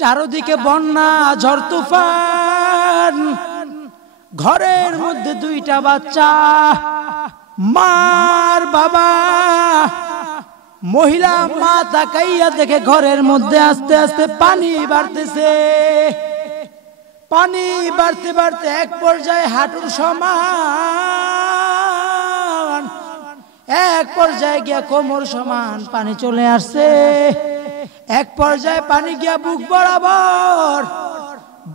চারদিকে বন্যা, ঝড় তুফান, ঘরের মধ্যে দুইটা বাচ্চা, মার বাবা। মহিলা মা তাকাইয়া দেখে ঘরের মধ্যে আস্তে আস্তে পানি বাড়তেছে। পানি বাড়তে বাড়তে এক পর্যায়ে হাঁটুর সমান, এক পর্যায়ে গিয়া কোমর সমান পানি চলে আসছে। এক পর্যায়ে পানি গিয়া বুক বরাবর।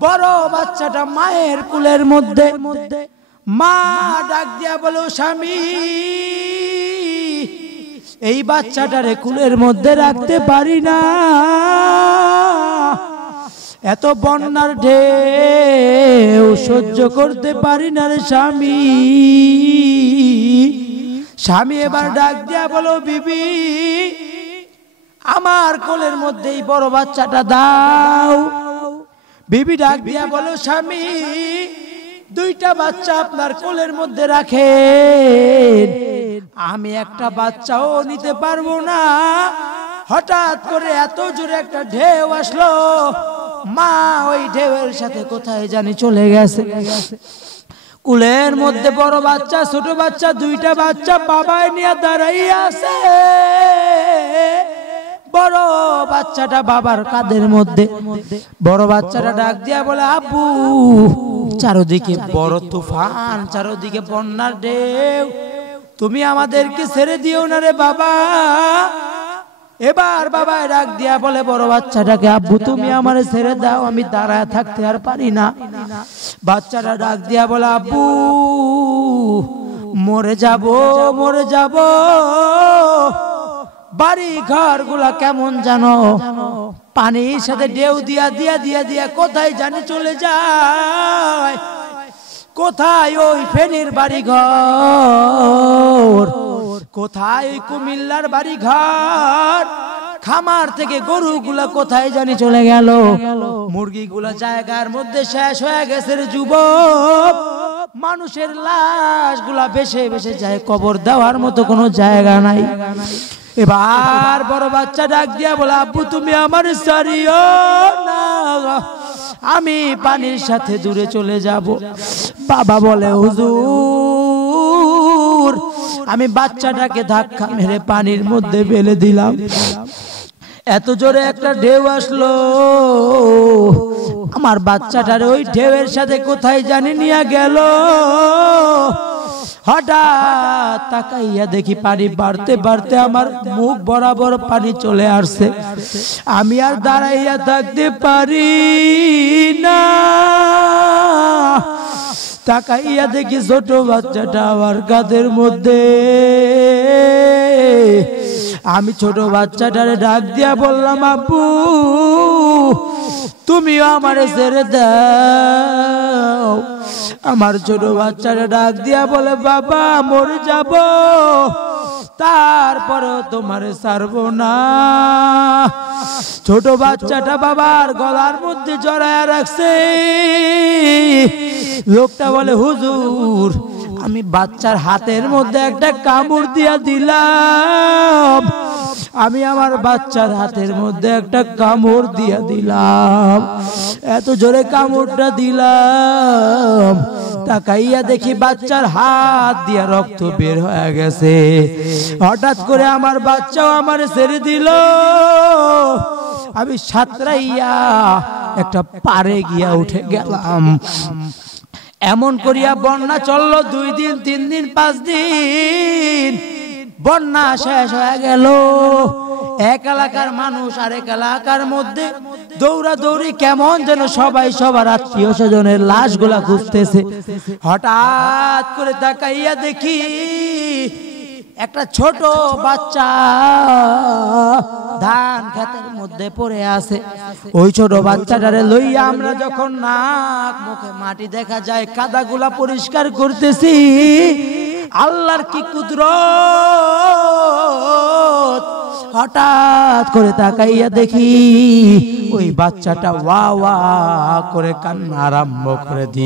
বড় বাচ্চাটা মায়ের কুলের মধ্যে। মা ডাক দিয়া বলো, স্বামী এই বাচ্চাটারে কুলের মধ্যে রাখতে পারি না, এত বন্যার ঢেউ সহ্য করতে পারি না রে স্বামী। স্বামী এবার ডাক দিয়া বলো, বিবি আমার কোলের মধ্যেই বড় বাচ্চাটা দাও। বিবি ডাক দিয়া বলো, স্বামী দুইটা বাচ্চা আপনার কোলের মধ্যে রাখেন, আমি একটা বাচ্চাও নিতে পারবো না। হঠাৎ করে এত জোরে একটা ঢেউ আসলো, মা ওই ঢেউয়ের সাথে কোথায় জানি চলে গেছে। কুলের মধ্যে বড় বাচ্চা, ছোট বাচ্চা, দুইটা বাচ্চা বাবাই নিয়ে দাঁড়াইয়া আছে। বড় বাচ্চাটা বাবার কাঁধের মধ্যে। বড় বাচ্চাটা ডাক দিয়া বলে, আব্বু চারদিকে বড় তুফান, চারদিকে বন্যার ঢেউ, তুমি আমাদেরকে ছেড়ে দিও না রে বাবা। এবার বাবা ডাক দিয়া বলে বড় বাচ্চাটাকে, আব্বু তুমি আমারে ছেড়ে দাও, আমি দাঁড়ায় থাকতে আর পারি না। বাচ্চাটা ডাক দিয়া বলে, আব্বু মরে যাব, মরে যাব। বাড়ি ঘর গুলা কেমন জানো পানির সাথে ঢেউ দিয়া দিয়া দিয়া দিয়া কোথায় জানি চলে যায়। কোথায় ওই ফেনীর বাড়ি ঘর, কোথায় ওই কুমিল্লার বাড়ি ঘর, খামার থেকে গরুগুলা কোথায় জানি চলে গেল। মুরগিগুলা জায়গার মধ্যে শেষ হয়ে গেছে রে যুবক। মানুষের লাশ গুলা বেশে বেশে যায়, কবর দেওয়ার মতো কোনো জায়গা নাই। এবার বড় বাচ্চা ডাক দিয়া বলে, আব্বু তুমি আমার ছাড়িও না, আমি পানির সাথে দূরে চলে যাব। বাবা বলে, হুজুর আমি বাচ্চাটাকে ধাক্কা মেরে পানির মধ্যে ফেলে দিলাম, এত জোরে একটা ঢেউ আসলো, আমার বাচ্চাটার ওই ঢেউয়ের সাথে কোথায় জানি নিয়ে গেল। হঠাৎ তাকাইয়া দেখি পানি বাড়তে বাড়তে আমার মুখ বরাবর পানি চলে আসছে। আমি আর দাঁড়াইয়া থাকতে পারি না। তাকাইয়া দেখি ছোট বাচ্চাটা আমার কাঁধের মধ্যে। আমি ছোট বাচ্চাটারে ডাক দিয়া বললাম, আব্বু তুমিও আমারে ছেড়ে দাও। আমার ছোট বাচ্চাটা ডাক দিয়া বলে, বাবা মরে যাব, তারপরেও তোমারে ছাড়বো না। ছোট বাচ্চাটা বাবার গলার মধ্যে জড়ায়া রাখছে। লোকটা বলে, হুজুর আমি বাচ্চার হাতের মধ্যে একটা কামড় দিয়া দিলাম, আমি আমার বাচ্চার হাতের মধ্যে একটা কামড় দিয়া দিলাম, এত জোরে কামড়টা দিলাম, তাকাইয়া দেখি বাচ্চার হাত দিয়া রক্ত বের হয়ে গেছে। হঠাৎ করে আমার বাচ্চাও আমার ছেড়ে দিল। আমি সাঁতরাইয়া একটা পাড়ে গিয়া উঠে গেলাম। এমন করিয়া বন্যা চললো 2 দিন, 3 দিন, 5 দিন। বন্যা শেষ হয়ে গেল। এক এলাকার মানুষ আরেক এলাকার মধ্যে দৌড়াদৌড়ি, কেমন যেন সবাই সবার আত্মীয় স্বজনের লাশগুলা খুঁজতেছে। হঠাৎ করে তাকাইয়া দেখি একটা ছোট বাচ্চা ধান ক্ষেতের মধ্যে পড়ে আছে। ওই ছোট বাচ্চাটারে লইয়া আমরা যখন নাক মুখে মাটি দেখা যায়, কাদাগুলা পরিষ্কার করতেছি, আল্লাহর কি কুদরত! হঠাৎ করে তাকাইয়া দেখি ওই বাচ্চাটা ওয়া ওয়া করে কান্না আরম্ভ করে দিয়ে